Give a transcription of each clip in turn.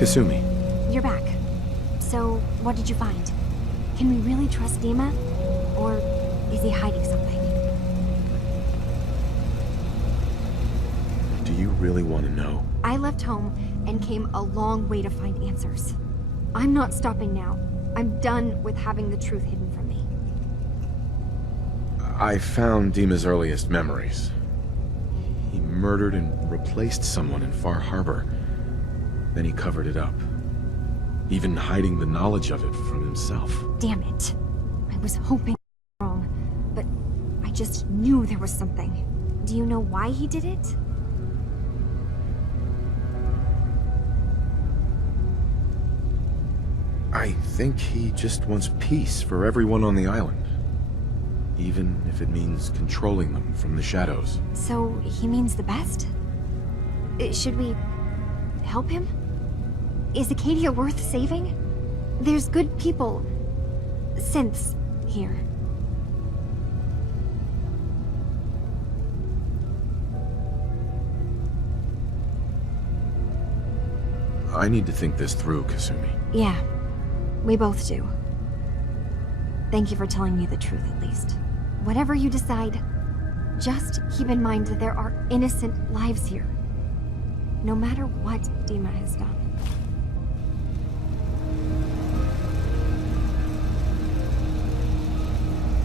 Kasumi. You're back. So, what did you find? Can we really trust Dima? Or is he hiding something? Do you really want to know? I left home and came a long way to find answers. I'm not stopping now. I'm done with having the truth hidden from me. I found Dima's earliest memories. He murdered and replaced someone in Far Harbor. Then he covered it up. Even hiding the knowledge of it from himself. Damn it. I was hoping I was wrong, but I just knew there was something. Do you know why he did it? I think he just wants peace for everyone on the island. Even if it means controlling them from the shadows. So, he means the best? Should we help him? Is Acadia worth saving? There's good people, synths, here. I need to think this through, Kasumi. Yeah, we both do. Thank you for telling me the truth, at least. Whatever you decide, just keep in mind that there are innocent lives here. No matter what Dima has done.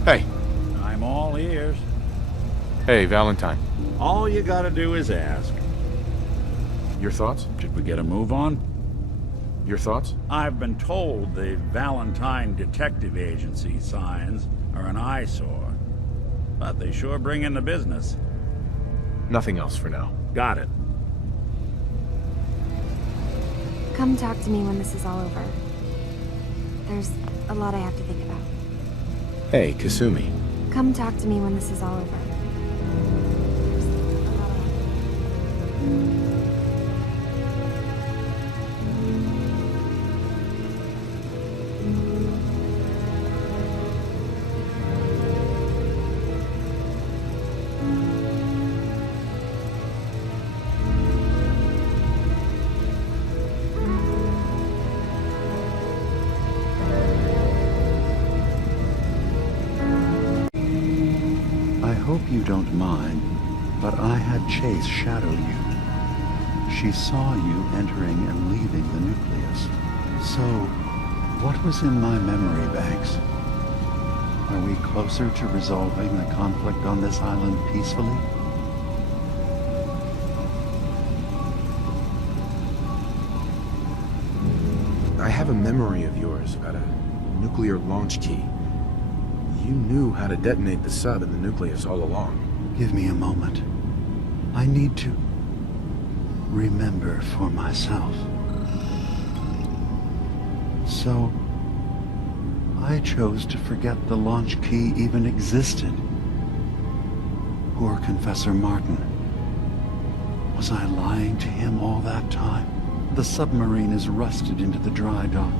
Hey. I'm all ears. Hey, Valentine. All you gotta do is ask. Your thoughts? Should we get a move on? Your thoughts? I've been told the Valentine Detective Agency signs are an eyesore. But they sure bring in the business. Nothing else for now. Got it. Come talk to me when this is all over. There's a lot I have to think about. Hey, Kasumi. Come talk to me when this is all over. I hope you don't mind, but I had Chase shadow you. She saw you entering and leaving the nucleus. So, what was in my memory banks? Are we closer to resolving the conflict on this island peacefully? I have a memory of yours about a nuclear launch key. You knew how to detonate the sub in the nucleus all along. Give me a moment. I need to remember for myself. So, I chose to forget the launch key even existed. Poor Confessor Martin. Was I lying to him all that time? The submarine is rusted into the dry dock.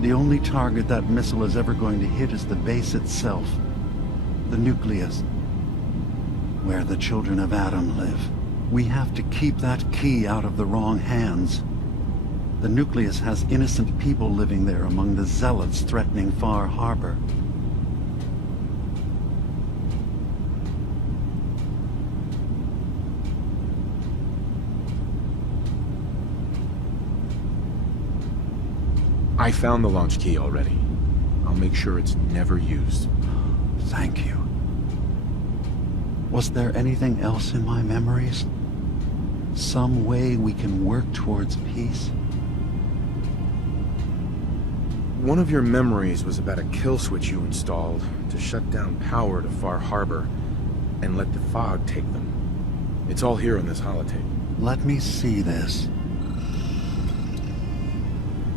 The only target that missile is ever going to hit is the base itself. The nucleus. Where the children of Adam live. We have to keep that key out of the wrong hands. The nucleus has innocent people living there among the zealots threatening Far Harbor. I found the launch key already. I'll make sure it's never used. Thank you. Was there anything else in my memories? Some way we can work towards peace? One of your memories was about a kill switch you installed to shut down power to Far Harbor and let the fog take them. It's all here on this holotape. Let me see this.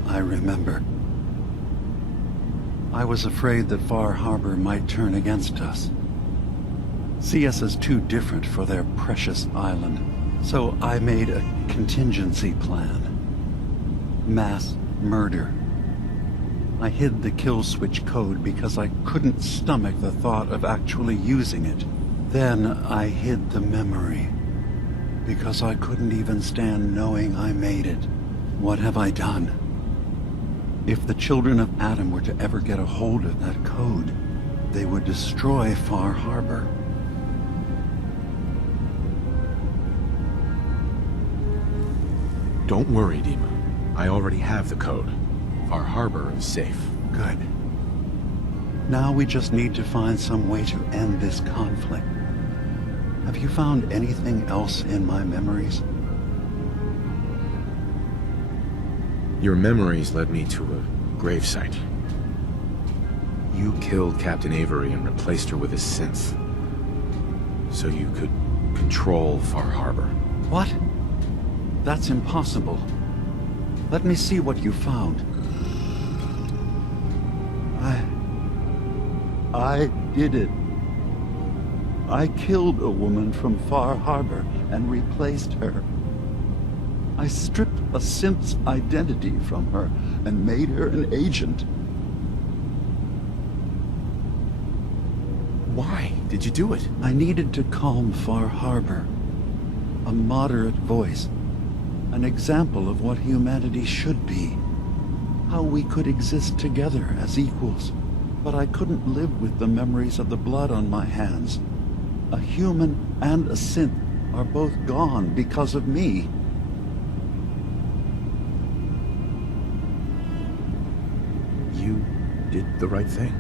I remember. I was afraid that Far Harbor might turn against us. See us as too different for their precious island. So I made a contingency plan. Mass murder. I hid the kill switch code because I couldn't stomach the thought of actually using it. Then I hid the memory because I couldn't even stand knowing I made it. What have I done? If the children of Adam were to ever get a hold of that code, they would destroy Far Harbor. Don't worry, Dima. I already have the code. Far Harbor is safe. Good. Now we just need to find some way to end this conflict. Have you found anything else in my memories? Your memories led me to a gravesite. You killed Captain Avery and replaced her with a synth, so you could control Far Harbor. What? That's impossible. Let me see what you found. I did it. I killed a woman from Far Harbor and replaced her. I stripped a synth's identity from her and made her an agent. Why did you do it? I needed to calm Far Harbor. A moderate voice. An example of what humanity should be. How we could exist together as equals. But I couldn't live with the memories of the blood on my hands. A human and a synth are both gone because of me. You did the right thing.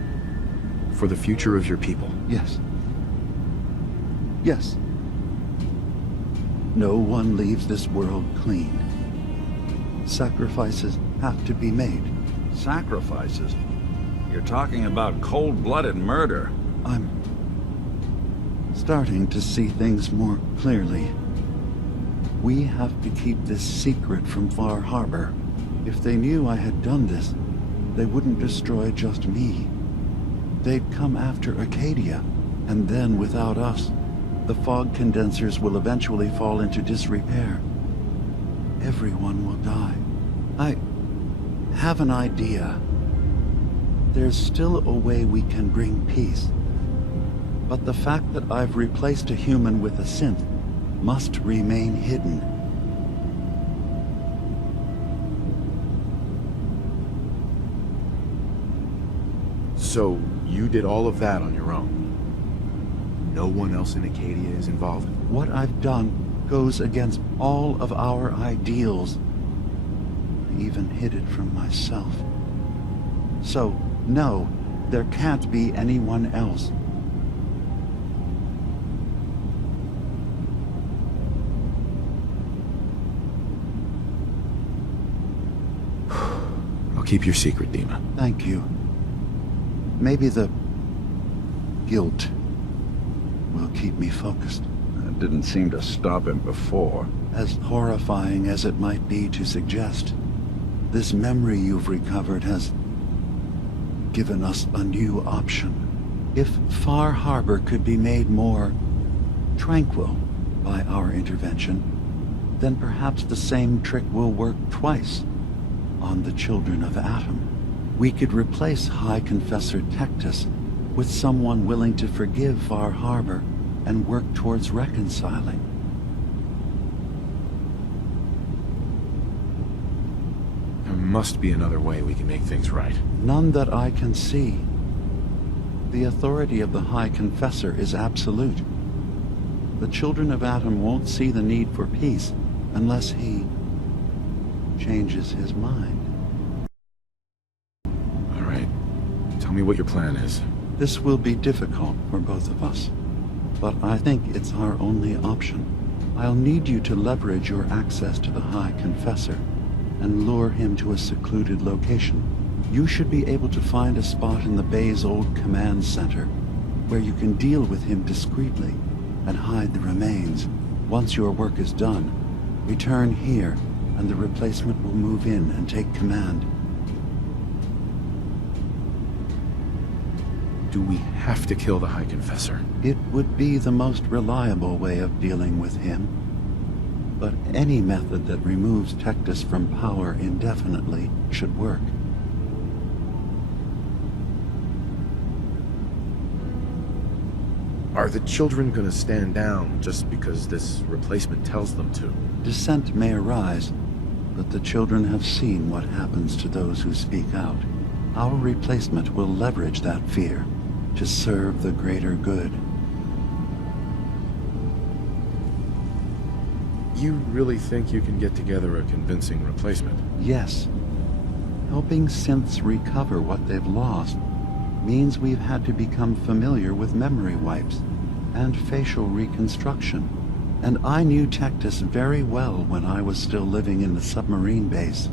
For the future of your people. Yes. Yes. No one leaves this world clean. Sacrifices have to be made. Sacrifices? You're talking about cold-blooded murder. I'm starting to see things more clearly. We have to keep this secret from Far Harbor. If they knew I had done this, they wouldn't destroy just me. They'd come after Acadia, and then without us, the fog condensers will eventually fall into disrepair. Everyone will die. I have an idea. There's still a way we can bring peace. But the fact that I've replaced a human with a synth must remain hidden. So, you did all of that on your own? No one else in Acadia is involved? What I've done goes against all of our ideals. I even hid it from myself. So, no, there can't be anyone else. I'll keep your secret, Dima. Thank you. Maybe the guilt will keep me focused. That didn't seem to stop him before. As horrifying as it might be to suggest, this memory you've recovered has given us a new option. If Far Harbor could be made more tranquil by our intervention, then perhaps the same trick will work twice on the children of Atom. We could replace High Confessor Tectus with someone willing to forgive Far Harbor and work towards reconciling. There must be another way we can make things right. None that I can see. The authority of the High Confessor is absolute. The children of Atom won't see the need for peace unless he changes his mind. All right. Tell me what your plan is. This will be difficult for both of us, but I think it's our only option. I'll need you to leverage your access to the High Confessor and lure him to a secluded location. You should be able to find a spot in the Bay's old command center where you can deal with him discreetly and hide the remains. Once your work is done, return here and the replacement will move in and take command. Do we have to kill the High Confessor? It would be the most reliable way of dealing with him. But any method that removes Tectus from power indefinitely should work. Are the children gonna stand down just because this replacement tells them to? Dissent may arise, but the children have seen what happens to those who speak out. Our replacement will leverage that fear to serve the greater good. You really think you can get together a convincing replacement? Yes, helping synths recover what they've lost means we've had to become familiar with memory wipes and facial reconstruction. And I knew Tectus very well when I was still living in the submarine base.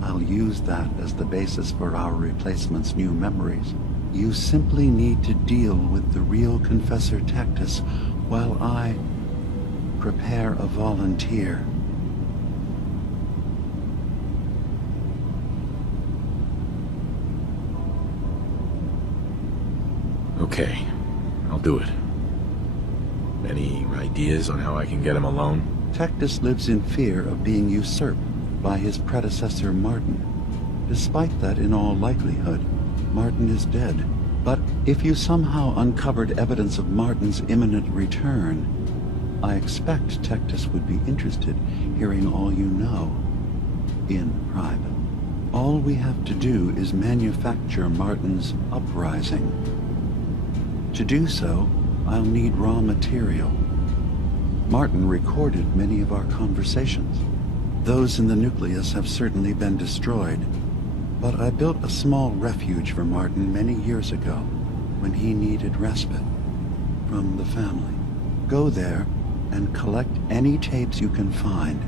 I'll use that as the basis for our replacement's new memories. You simply need to deal with the real Confessor Tectus while I prepare a volunteer. Okay, I'll do it. Any ideas on how I can get him alone? Tectus lives in fear of being usurped by his predecessor Martin. Despite that, in all likelihood, Martin is dead. But if you somehow uncovered evidence of Martin's imminent return, I expect Tectus would be interested hearing all you know in private. All we have to do is manufacture Martin's uprising. To do so, I'll need raw material. Martin recorded many of our conversations. Those in the nucleus have certainly been destroyed, but I built a small refuge for Martin many years ago when he needed respite from the family. Go there and collect any tapes you can find.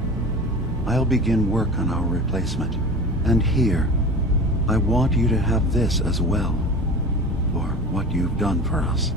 I'll begin work on our replacement. And here, I want you to have this as well, for what you've done for us.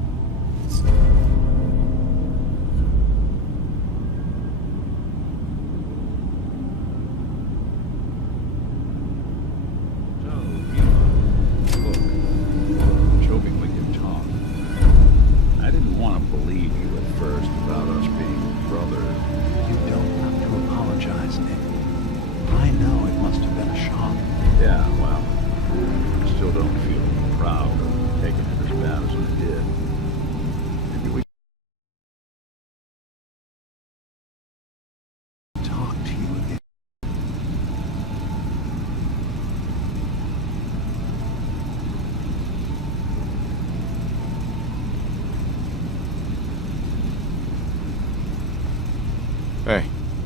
Hey,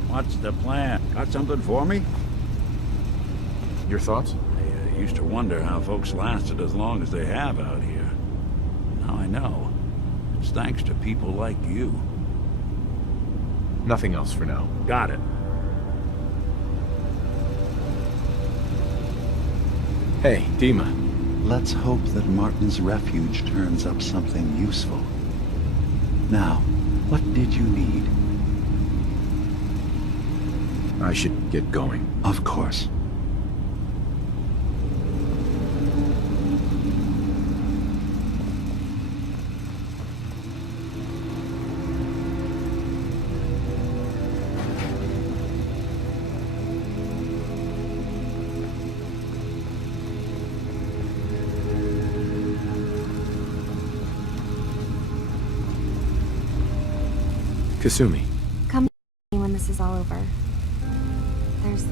What's the plan? Got something for me? your thoughts? I used to wonder how folks lasted as long as they have out here. Now I know. It's thanks to people like you. Nothing else for now. Got it. Hey, Dima. Let's hope that Martin's refuge turns up something useful. Now, what did you need? I should get going. Of course. Kasumi. Come to me when this is all over. There's...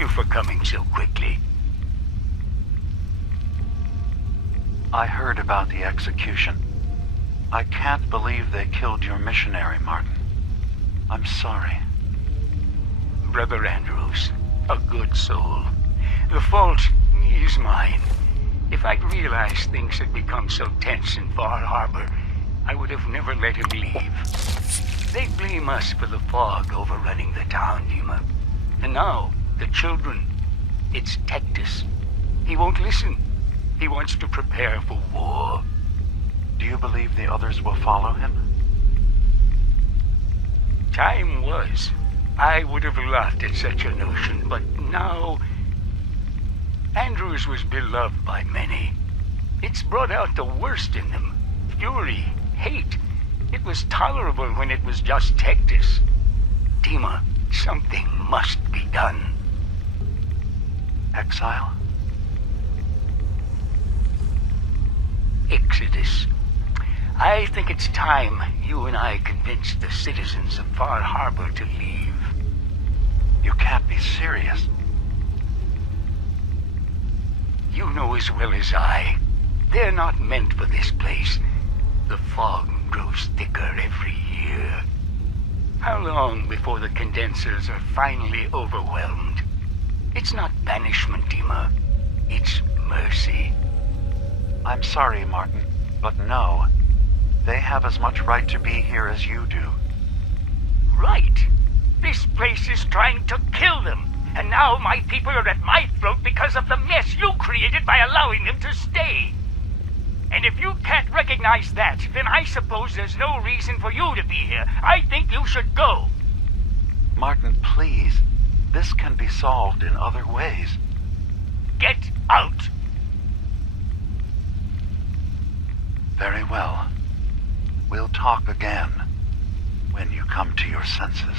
you for coming so quickly. I heard about the execution. I can't believe they killed your missionary, Martin. I'm sorry. Brother Andrews, a good soul. The fault is mine. If I'd realized things had become so tense in Far Harbor, I would have never let him leave. They blame us for the fog overrunning the town, Dima. And now, the children. It's Tectus. He won't listen. He wants to prepare for war. Do you believe the others will follow him? Time was. I would have laughed at such a notion, but now... Andrews was beloved by many. It's brought out the worst in them. Fury, hate. It was tolerable when it was just Tectus. Dima, something must be done. Exile? Exodus. I think it's time you and I convinced the citizens of Far Harbor to leave. You can't be serious. You know as well as I, they're not meant for this place. The fog grows thicker every year. How long before the condensers are finally overwhelmed? It's not banishment, Dima. It's mercy. I'm sorry, Martin, but no. They have as much right to be here as you do. Right. This place is trying to kill them. And now my people are at my throat because of the mess you created by allowing them to stay. And if you can't recognize that, then I suppose there's no reason for you to be here. I think you should go. Martin, please. This can be solved in other ways. Get out. Very well. We'll talk again when you come to your senses.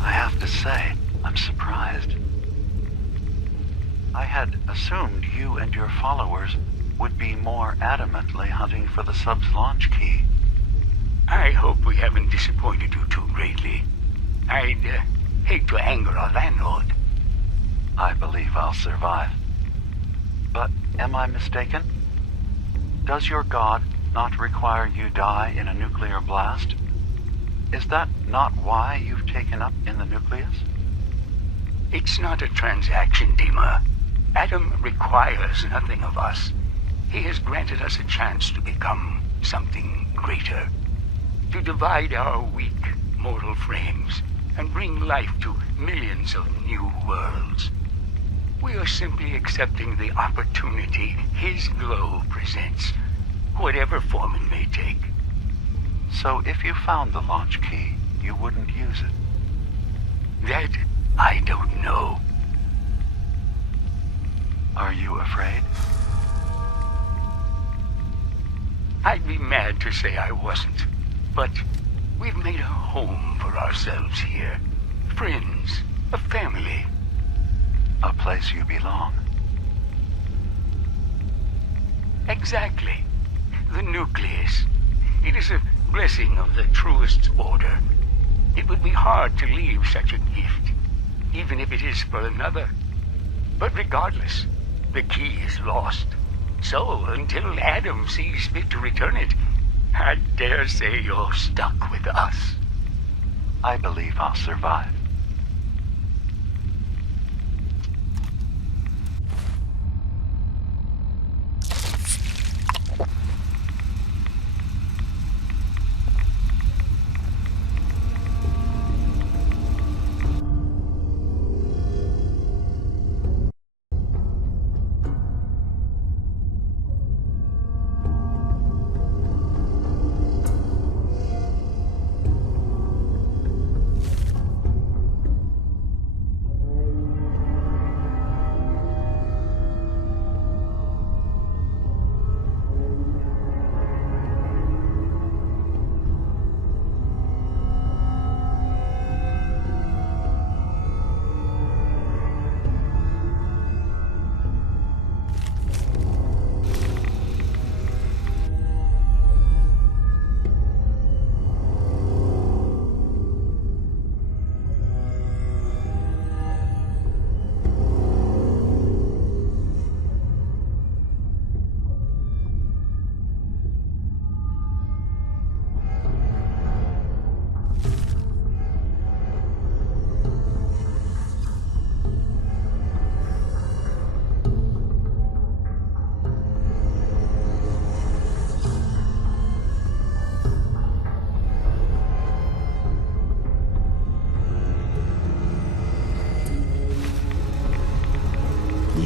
I have to say, I'm surprised. I had assumed you and your followers would be more adamantly hunting for the sub's launch key. I hope we haven't disappointed you too greatly. I'd hate to anger our landlord. I believe I'll survive. But am I mistaken? Does your god not require you die in a nuclear blast? Is that not why you've taken up in the nucleus? It's not a transaction, Dima. Adam requires nothing of us. He has granted us a chance to become something greater. To divide our weak mortal frames and bring life to millions of new worlds. We are simply accepting the opportunity his glow presents, whatever form it may take. So if you found the launch key, you wouldn't use it? That I don't know. Are you afraid? I'd be mad to say I wasn't, but we've made a home for ourselves here. Friends, a family. A place you belong. Exactly. The nucleus. It is a blessing of the truest order. It would be hard to leave such a gift, even if it is for another. But regardless, the key is lost. So, until Adam sees fit to return it, I dare say you're stuck with us. I believe I'll survive.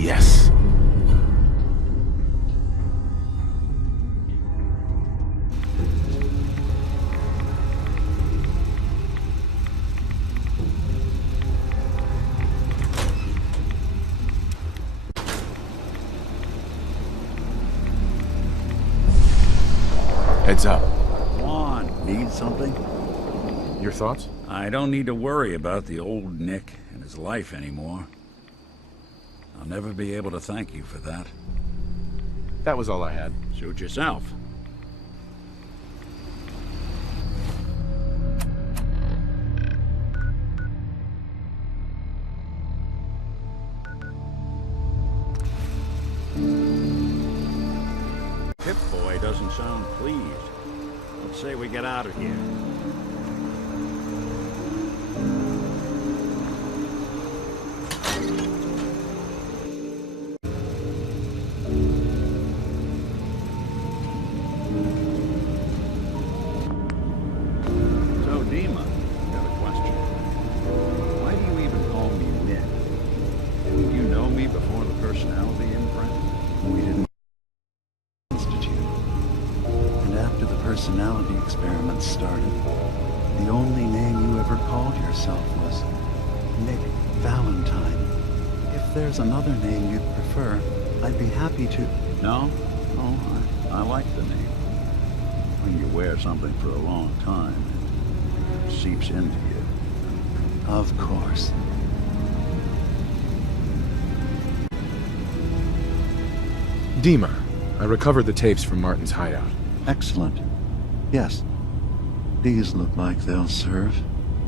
Yes. Heads up. Come on. Need something? Your thoughts? I don't need to worry about the old Nick and his life anymore. I'll never be able to thank you for that. That was all I had. Suit yourself. Pip-Boy doesn't sound pleased. Let's say we get out of here. So, Dima, got a question. Why do you even call me Nick? Didn't you know me before the personality imprint? We didn't institute. And after the personality experiments started, the only name you ever called yourself was Nick Valentine. If there's another name you'd prefer, I'd be happy to. No? Oh, I like the name. When you wear something for a long time, it seeps into you. Of course. Dima, I recovered the tapes from Martin's hideout. Excellent. Yes. These look like they'll serve.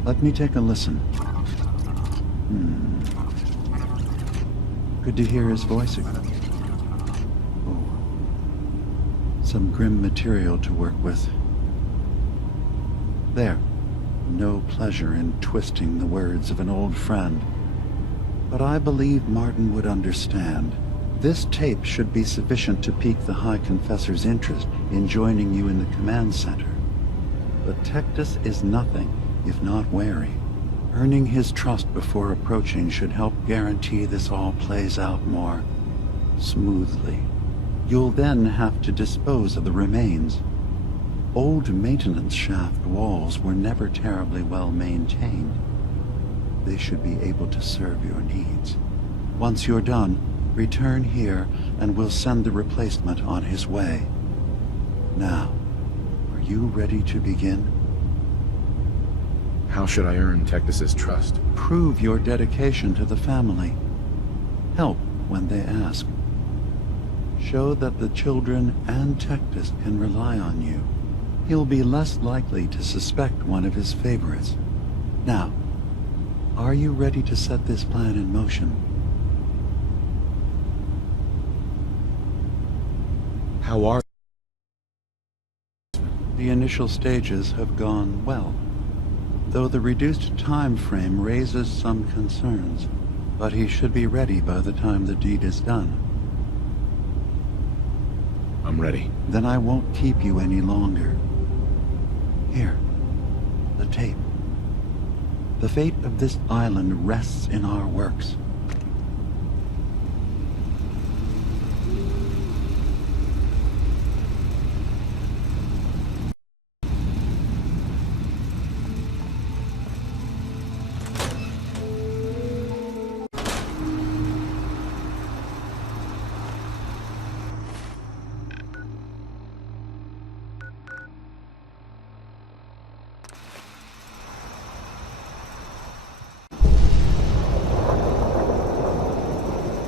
Let me take a listen. Good to hear his voice again. Oh. Some grim material to work with. There. No pleasure in twisting the words of an old friend. But I believe Martin would understand. This tape should be sufficient to pique the High Confessor's interest in joining you in the command center. But Tectus is nothing if not wary. Earning his trust before approaching should help guarantee this all plays out more smoothly. You'll then have to dispose of the remains. Old maintenance shaft walls were never terribly well maintained. They should be able to serve your needs. Once you're done, return here and we'll send the replacement on his way. Now, are you ready to begin? How should I earn Tectus's trust? Prove your dedication to the family. Help when they ask. Show that the children and Tectus can rely on you. He'll be less likely to suspect one of his favorites. Now, are you ready to set this plan in motion? How are... The initial stages have gone well, though the reduced time frame raises some concerns, but he should be ready by the time the deed is done. I'm ready. Then I won't keep you any longer. Here, the tape. The fate of this island rests in our works.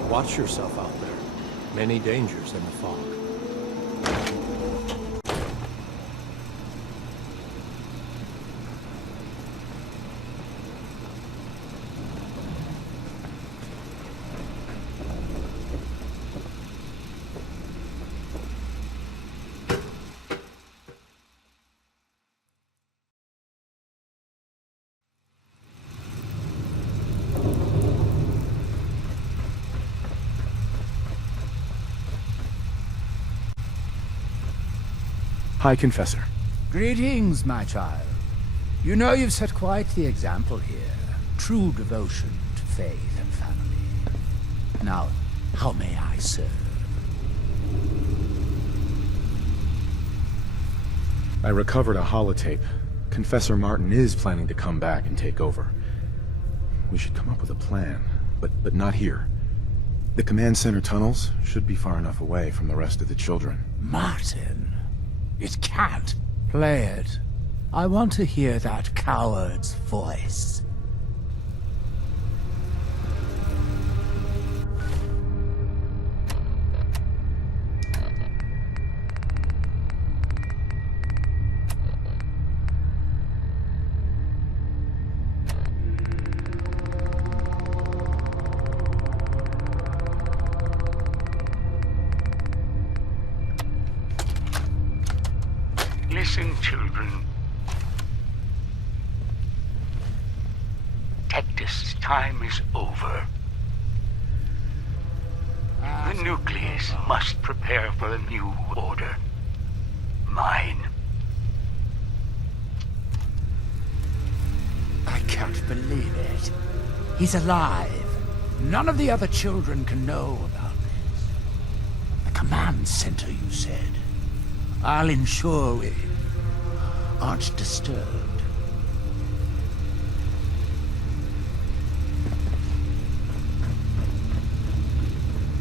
Watch yourself out there. Many dangers in the fog. High Confessor. Greetings, my child. You know you've set quite the example here. True devotion to faith and family. Now, How may I serve? I recovered a holotape. Confessor Martin is planning to come back and take over. We should come up with a plan, but not here. The command center tunnels should be far enough away from the rest of the children. Martin, it can't. Play it. I want to hear that coward's voice. Listen, children. Tectus' time is over. The nucleus must prepare for a new order. Mine. I can't believe it. He's alive. None of the other children can know about this. The command center, you said. I'll ensure we aren't disturbed.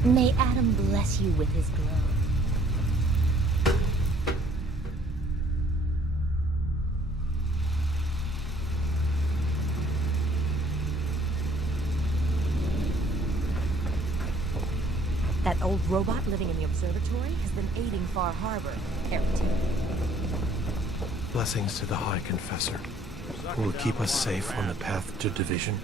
May Adam bless you with his glow. That old robot living in the observatory has been aiding Far Harbor. Heretic. Blessings to the High Confessor. Will it keep us safe on the path to division?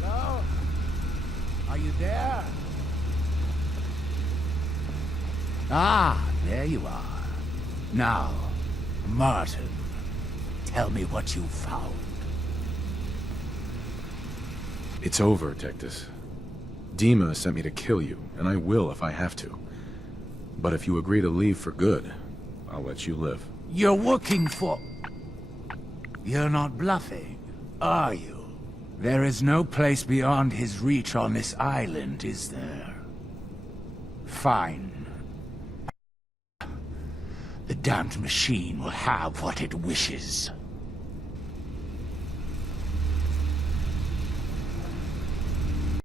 Hello? Are you there? Ah, there you are. Now, Martin, tell me what you found. It's over, Tectus. Dima sent me to kill you, and I will if I have to. But if you agree to leave for good, I'll let you live. You're working for... You're not bluffing, are you? There is no place beyond his reach on this island, is there? Fine. The damned machine will have what it wishes.